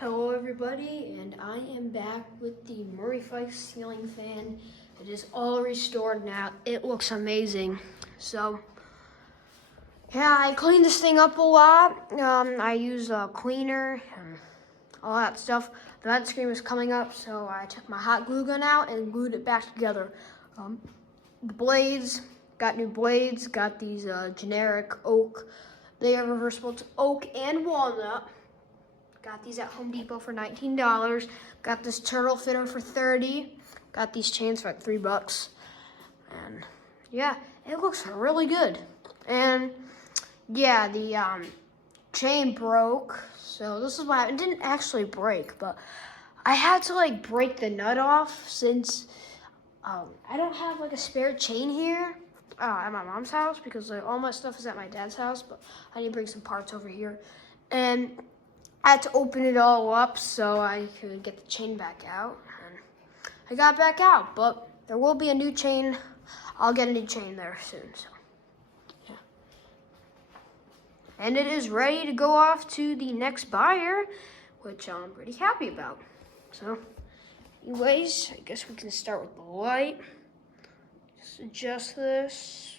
Hello everybody, and I am back with the Murry Feiss ceiling fan. It is all restored now. It looks amazing. So, yeah, I cleaned this thing up a lot. I used a cleaner and all that stuff. The vent screen was coming up, so I took my hot glue gun out and glued it back together. The blades, got new blades, got these generic oak. They are reversible to oak and walnut. Got these at Home Depot for $19. Got this turtle fitter for $30. Got these chains for like $3. And yeah, it looks really good. And yeah, the chain broke. So this is why it didn't actually break, but I had to like break the nut off since I don't have like a spare chain here at my mom's house because like all my stuff is at my dad's house, but I need to bring some parts over here. And I had to open it all up so I could get the chain back out. And I got it back out, but there will be a new chain. I'll get a new chain there soon. So, yeah. And it is ready to go off to the next buyer, which I'm pretty happy about. So, anyways, I guess we can start with the light. Just adjust this.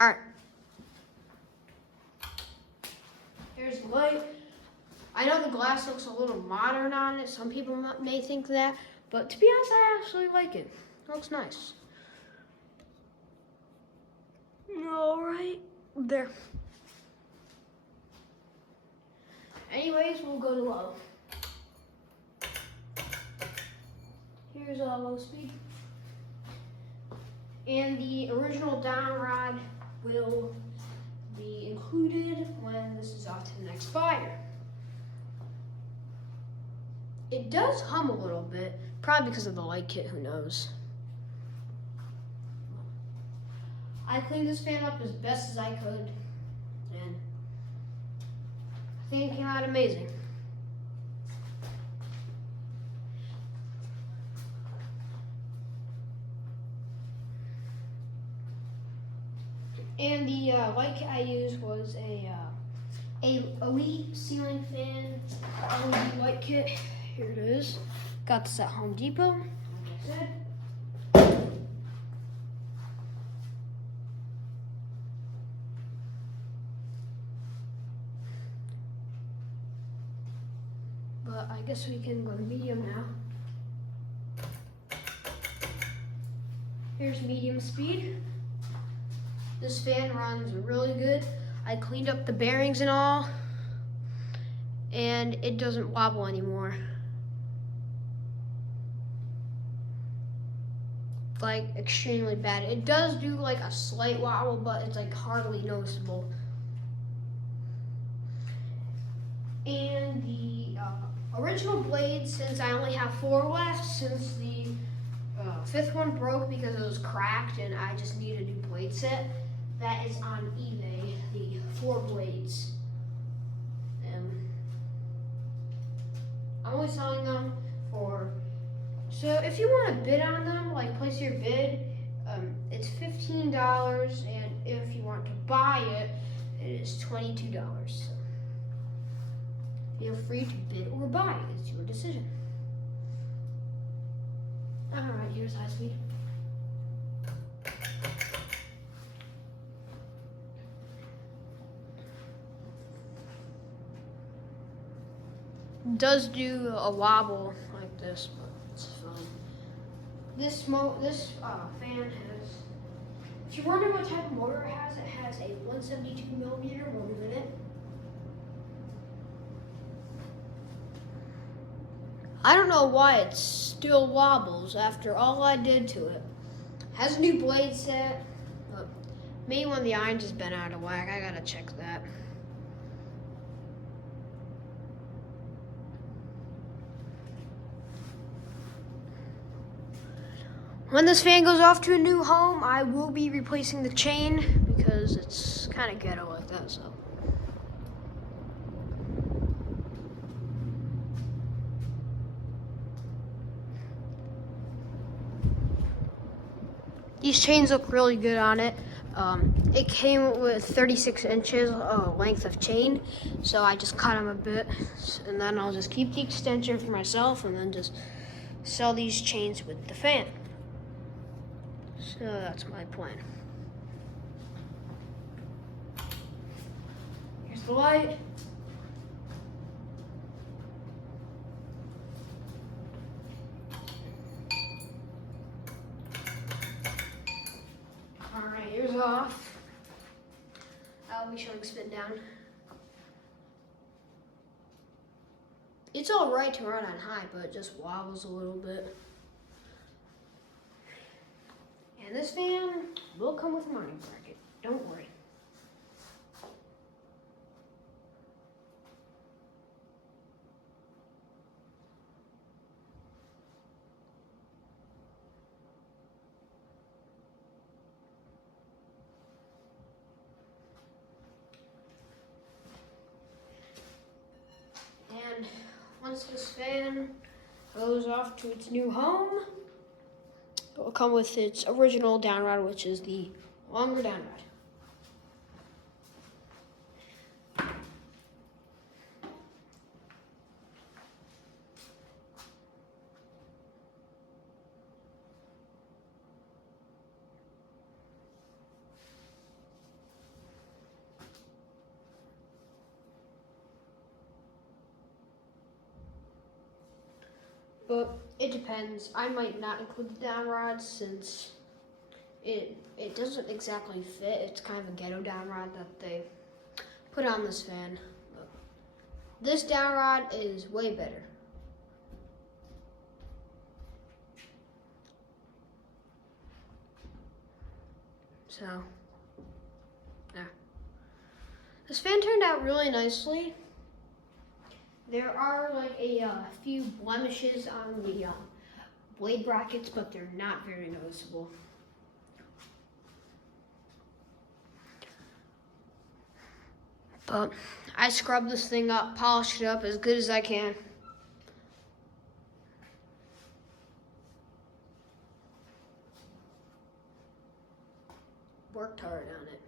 All right. Here's the light. I know the glass looks a little modern on it. Some people may think that, but to be honest, I actually like it. It looks nice. All right, there. Anyways, we'll go to low. Here's a low speed. And the original down rod will be included when this is off to the next buyer. It does hum a little bit, probably because of the light kit, who knows. I cleaned this fan up as best as I could, and I think it came out amazing. And the light kit I used was a Elite ceiling fan LED light kit. Here it is. Got this at Home Depot, like I said. But I guess we can go to medium now. Here's medium speed. This fan runs really good. I cleaned up the bearings and all, and it doesn't wobble anymore. Like extremely bad. It does do like a slight wobble, but it's like hardly noticeable. And the original blades, since I only have 4 left, since the 5th one broke because it was cracked and I just need a new blade set, that is on eBay, the 4 blades. I'm only selling them for, so if you want to bid on them, like place your bid, it's $15, and if you want to buy it, it is $22. So feel free to bid or buy, it's your decision. All right, here's high speed. Does do a wobble like this, but it's fine. This fan has, if you're wondering what type of motor it has a 172mm motor in it. I don't know why it still wobbles after all I did to it. Has a new blade set, but maybe one of the irons has been out of whack. I gotta check that. When this fan goes off to a new home, I will be replacing the chain because it's kind of ghetto like that, so. These chains look really good on it, It came with 36 inches length of chain, so I just cut them a bit, and then I'll just keep the extension for myself, and then just sell these chains with the fan. So that's my plan. Here's the light. Alright, here's off. I'll be showing spin down. It's alright to run on high, but it just wobbles a little bit. And this fan will come with a mounting bracket, don't worry. And once this fan goes off to its new home, it will come with its original down rod, which is the longer down rod. But it depends. I might not include the down rod since it doesn't exactly fit. It's kind of a ghetto down rod that they put on this fan. But this down rod is way better. So, yeah. This fan turned out really nicely. There are like a few blemishes on the blade brackets, but they're not very noticeable. But I scrubbed this thing up, polished it up as good as I can. Worked hard on it.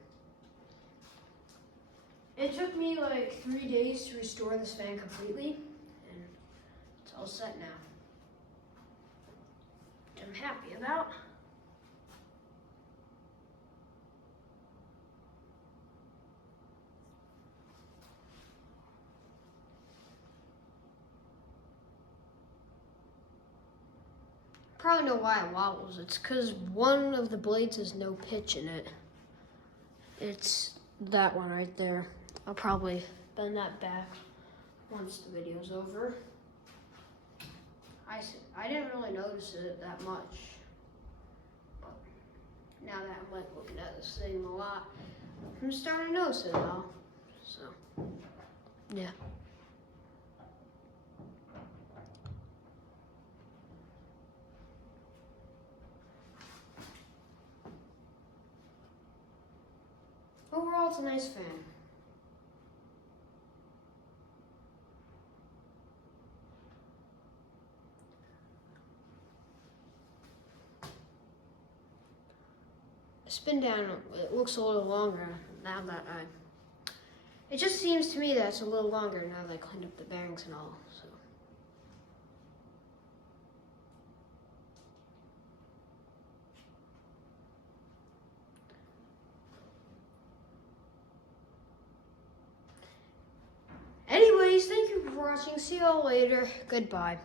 It took me like 3 days to restore this fan completely, and it's all set now, which I'm happy about. Probably know why it wobbles. It's because one of the blades has no pitch in it. It's that one right there. I'll probably bend that back once the video's over. I didn't really notice it that much, but now that I'm like looking at this thing a lot, I'm starting to notice it now. So, yeah. Overall, it's a nice fan. Spin down, it looks a little longer now that it just seems to me that it's a little longer now that I cleaned up the bearings and all, so. Anyways, thank you for watching. See you all later. Goodbye.